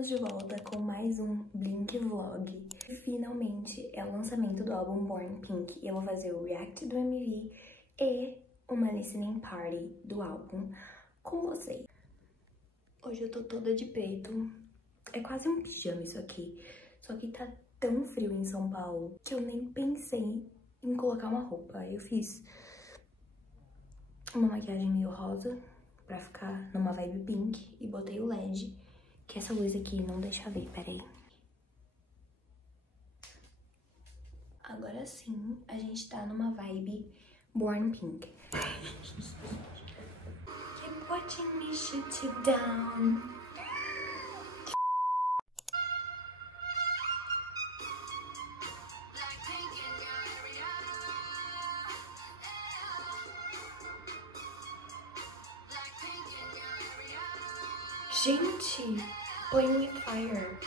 Estamos de volta com mais um Blink Vlog. Finalmente é o lançamento do álbum Born Pink. E eu vou fazer o react do MV e uma listening party do álbum com vocês. Hoje eu tô toda de preto. É quase um pijama isso aqui. Só que tá tão frio em São Paulo que eu nem pensei em colocar uma roupa. Eu fiz uma maquiagem meio rosa pra ficar numa vibe pink e botei o LED, que essa luz aqui não deixa ver, peraí. Agora sim, a gente tá numa vibe Born Pink. Keep watching me shoot you down. Gente, Playing with Fire.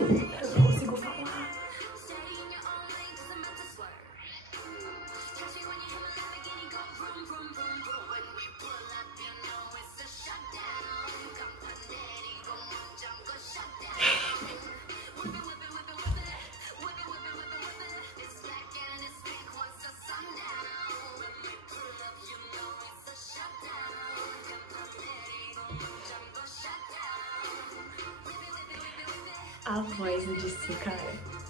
Eu não consigo falar. A voz disso, cara.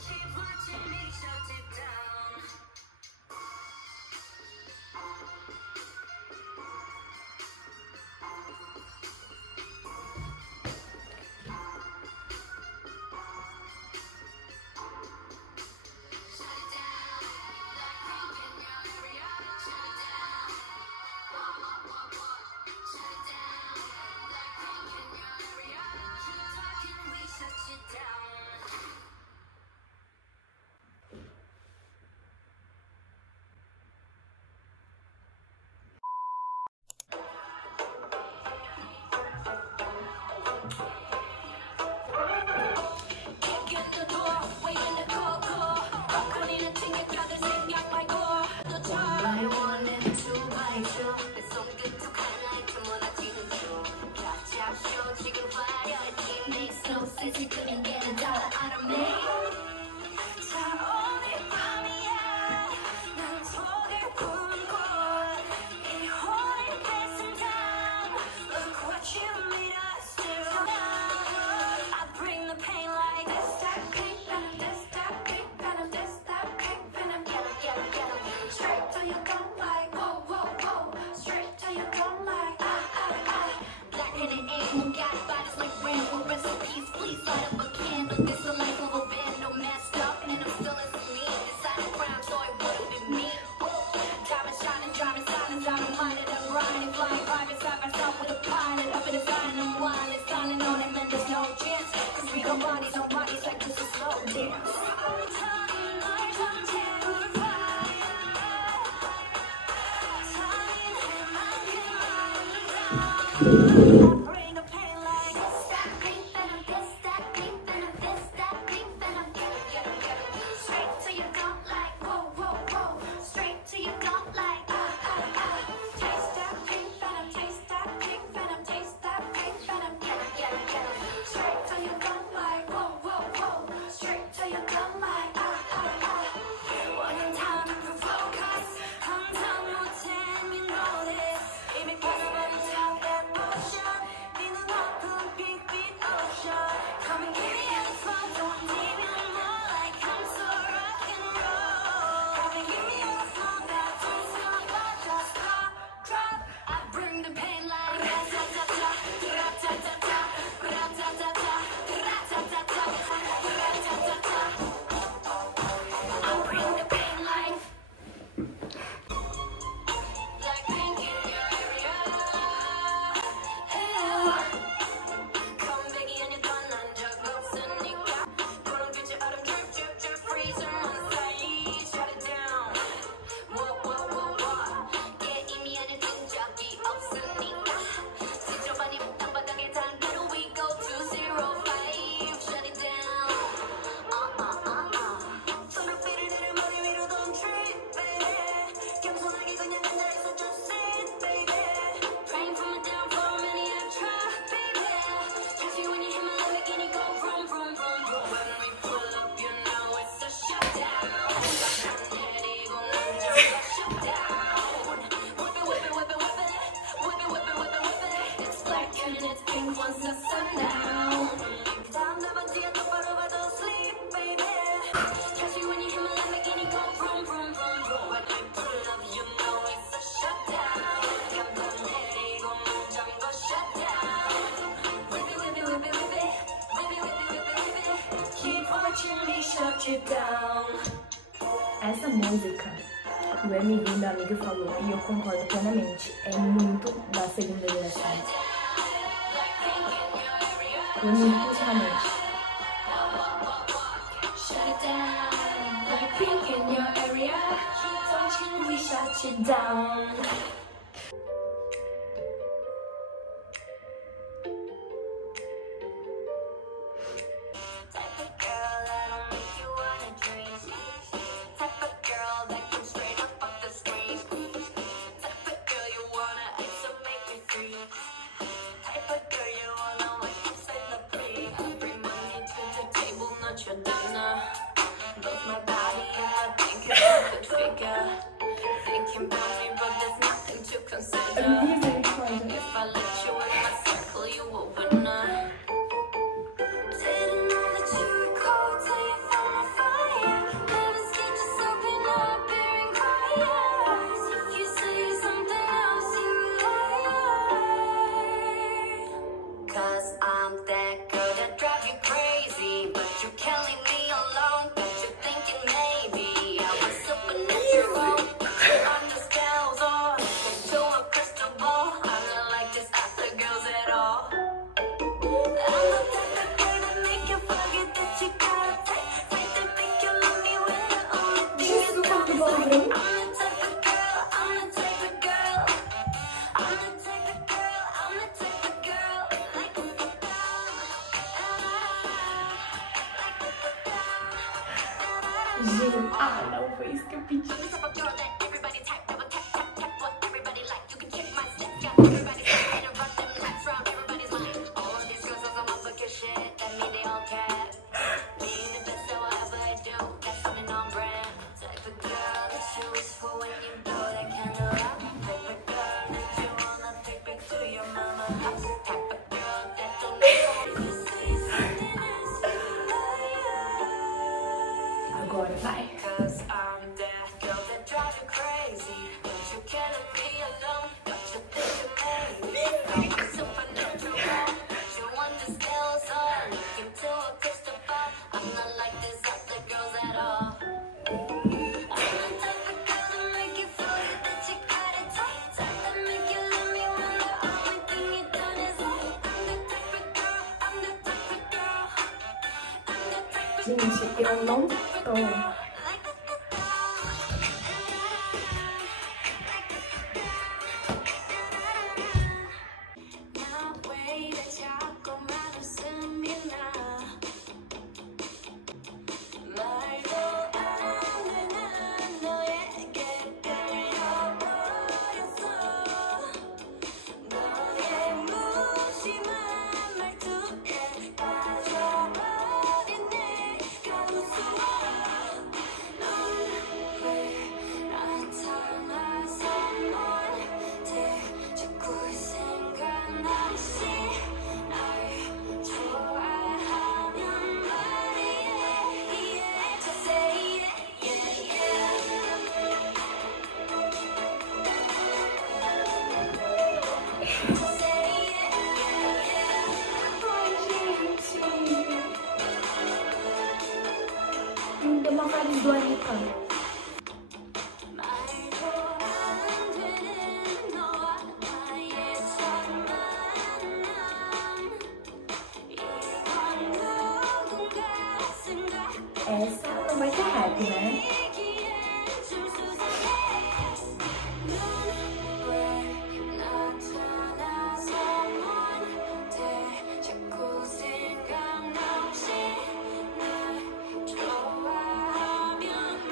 Essa música, o MV da amiga falou, e eu concordo plenamente, é muito da segunda geração. O MV principalmente. Não foi isso que eu pedi. Agora vai. Gente, eu não tô... Essa não vai ter rap, né?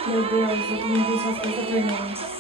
Meu Deus, eu tô muito ansiosa pra essa turnê.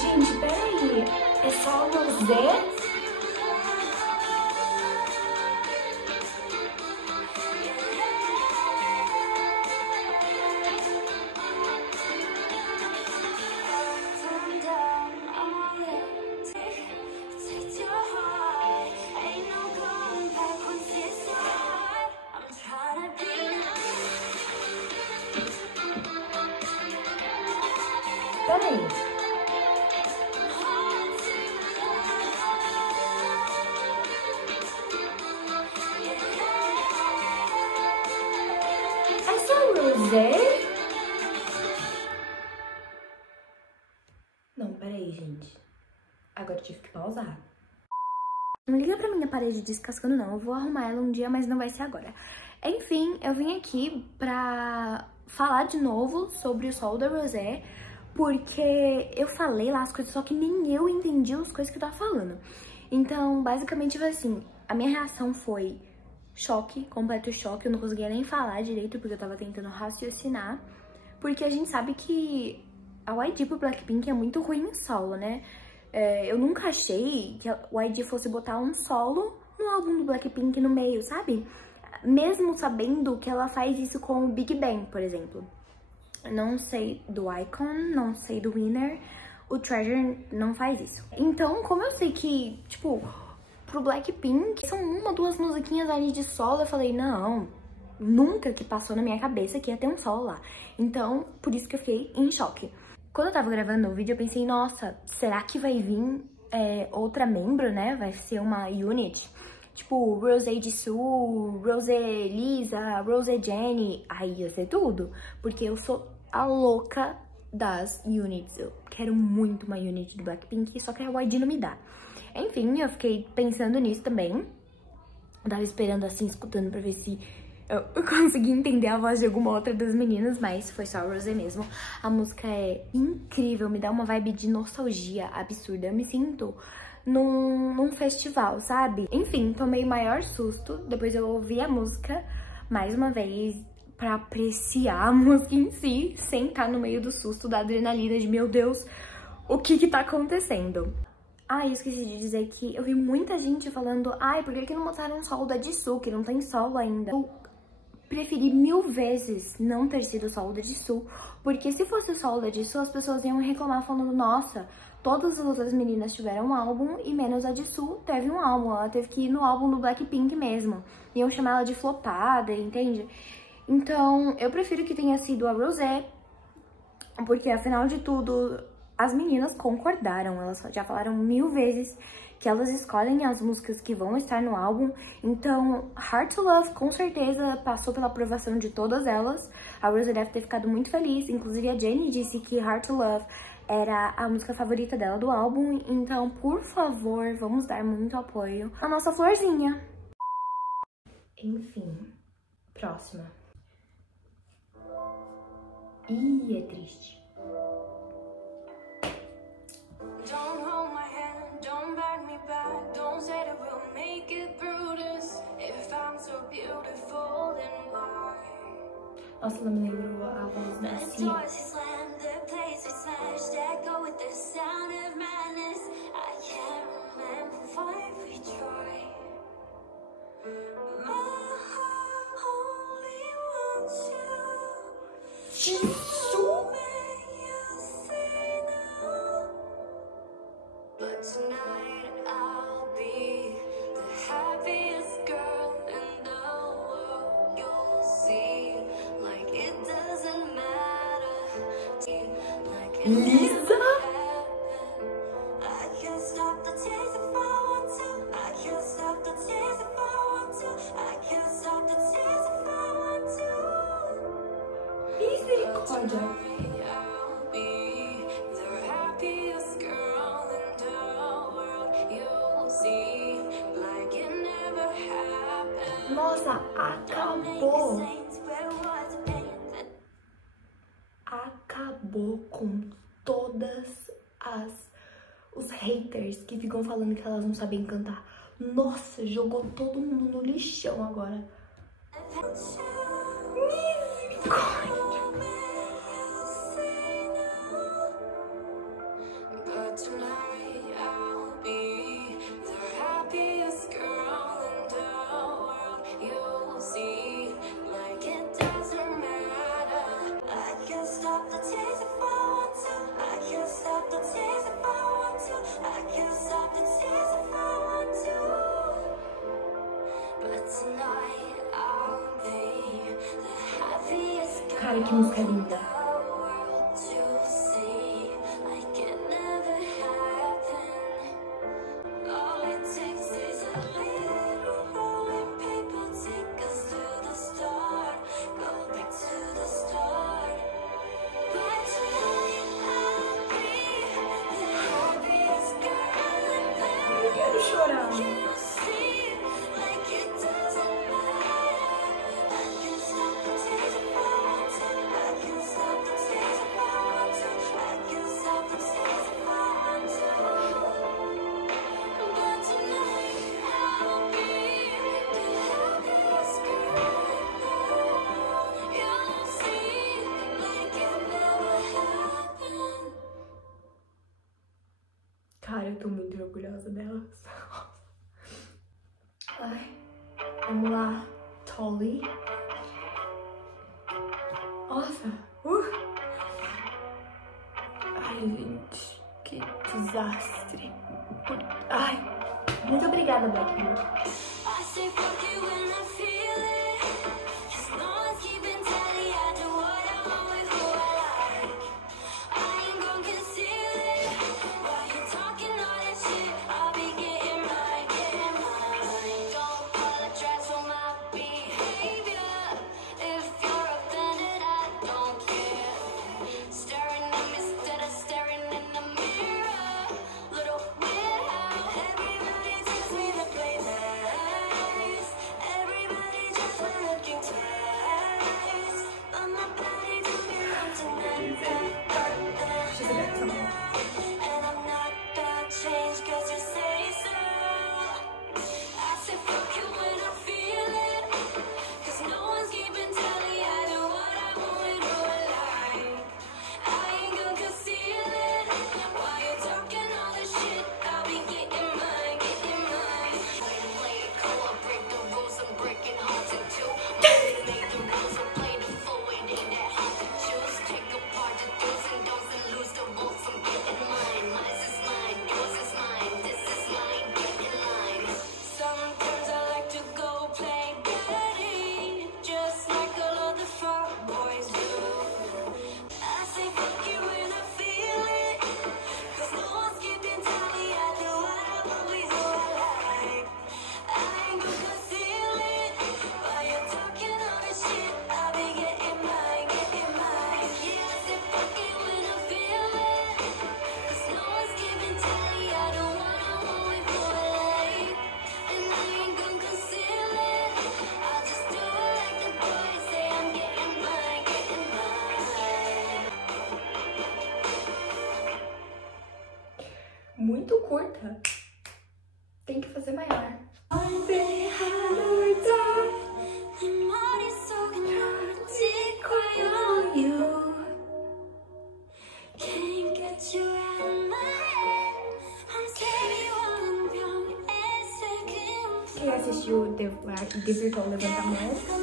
Gente, peraí, é só o Rosé? Peraí. Essa Rosé? Não, peraí, gente. Agora eu tive que pausar. Não liga pra minha parede descascando, não. Eu vou arrumar ela um dia, mas não vai ser agora. Enfim, eu vim aqui pra falar de novo sobre o solo da Rosé, porque eu falei lá as coisas, só que nem eu entendi as coisas que eu tava falando. Então, basicamente, foi assim, a minha reação foi choque, completo choque. Eu não conseguia nem falar direito, porque eu tava tentando raciocinar. Porque a gente sabe que a YG pro Blackpink é muito ruim em solo, né? Eu nunca achei que a YG fosse botar um solo no álbum do Blackpink no meio, sabe? Mesmo sabendo que ela faz isso com o Big Bang, por exemplo. Não sei do Icon, não sei do Winner, o Treasure não faz isso. Então, como eu sei que, tipo, pro Blackpink são uma, duas musiquinhas ali de solo, eu falei, não, nunca que passou na minha cabeça que ia ter um solo lá. Então, por isso que eu fiquei em choque. Quando eu tava gravando o vídeo, eu pensei, nossa, será que vai vir outra membro, né? Vai ser uma unit? Tipo, Rosé Jisoo, Rosé Lisa, Rosé Jennie. Aí ia ser tudo. Porque eu sou a louca das units. Eu quero muito uma unit do Blackpink, só que a YG não me dá. Enfim, eu fiquei pensando nisso também. Eu tava esperando assim, escutando pra ver se eu consegui entender a voz de alguma outra das meninas, mas foi só a Rosé mesmo. A música é incrível, me dá uma vibe de nostalgia absurda. Eu me sinto num festival, sabe? Enfim, tomei o maior susto. Depois eu ouvi a música mais uma vez pra apreciar a música em si, sem estar no meio do susto, da adrenalina de, meu Deus, o que tá acontecendo? Ah, eu esqueci de dizer que eu vi muita gente falando, ai, por que não botaram solo da Jisoo, que não tem solo ainda? Eu preferi 1000 vezes não ter sido o solo da Jisoo, porque se fosse o solo da Jisoo, as pessoas iam reclamar falando, nossa, todas as outras meninas tiveram um álbum e menos a Jisoo teve um álbum, ela teve que ir no álbum do Blackpink mesmo. Iam chamar ela de flopada, entende? Então, eu prefiro que tenha sido a Rosé, porque afinal de tudo, as meninas concordaram, elas já falaram 1000 vezes que elas escolhem as músicas que vão estar no álbum. Então, Hard to Love com certeza passou pela aprovação de todas elas. A Rosé deve ter ficado muito feliz, inclusive a Jennie disse que Hard to Love era a música favorita dela do álbum. Então, por favor, vamos dar muito apoio à nossa florzinha. Enfim, próxima. Ih, é triste. Don't hold my hand, don't back me back, don't say that we'll make it through this. If I'm so beautiful, then why? Nossa, ela me lembrou a voz da Cia. Lisa? Misericórdia. Nossa, acabou. Acabou com todas os haters que ficam falando que elas não sabem cantar. Nossa, jogou todo mundo no lixão agora. Misericórdia. Cara, que música linda. Eu quero chorar. Cara, eu tô muito orgulhosa delas. Ai, vamos lá, Tolly. Nossa, Ai, gente, que desastre. Ai, muito obrigada, Blackpink. curta. Tem que fazer maior. Quem assistiu The Virtual levanta a mão.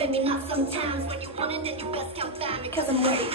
Maybe not sometimes when you want it, then you best count time because I'm ready.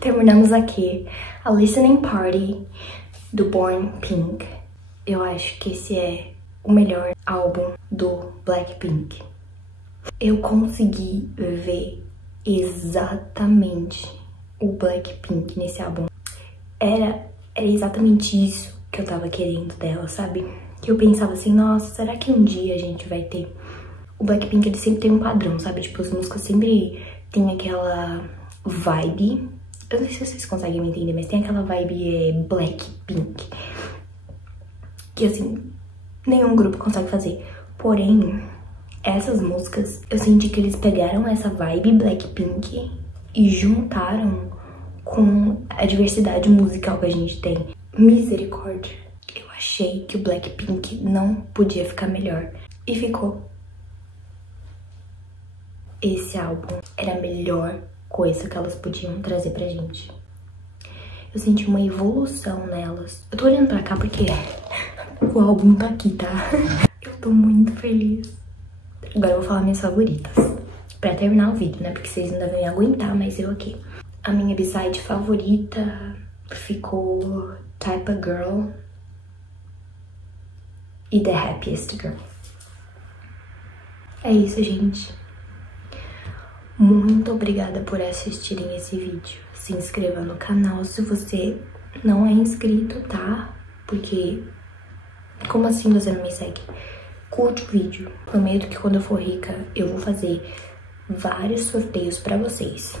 Terminamos aqui a listening party do Born Pink. Eu acho que esse é o melhor álbum do Blackpink. Eu consegui ver exatamente o Blackpink nesse álbum. Era exatamente isso que eu tava querendo dela, sabe? Que eu pensava assim, nossa, será que um dia a gente vai ter... O Blackpink, ele sempre tem um padrão, sabe? Tipo, as músicas sempre tem aquela vibe... Eu não sei se vocês conseguem me entender, mas tem aquela vibe Blackpink. Que, assim, nenhum grupo consegue fazer. Porém, essas músicas, eu senti que eles pegaram essa vibe Blackpink e juntaram com a diversidade musical que a gente tem. Misericórdia. Eu achei que o Blackpink não podia ficar melhor. E ficou. Esse álbum era a melhor coisa que elas podiam trazer pra gente. Eu senti uma evolução nelas. Eu tô olhando pra cá porque o álbum tá aqui, tá? Eu tô muito feliz. Agora eu vou falar minhas favoritas. Pra terminar o vídeo, né? Porque vocês não devem aguentar, mas eu aqui. A minha B-side favorita ficou Type of Girl e The Happiest Girl. É isso, gente. Muito obrigada por assistirem esse vídeo. Se inscreva no canal se você não é inscrito, tá? Porque, como assim você não me segue? Curte o vídeo. Prometo que quando eu for rica, eu vou fazer vários sorteios pra vocês.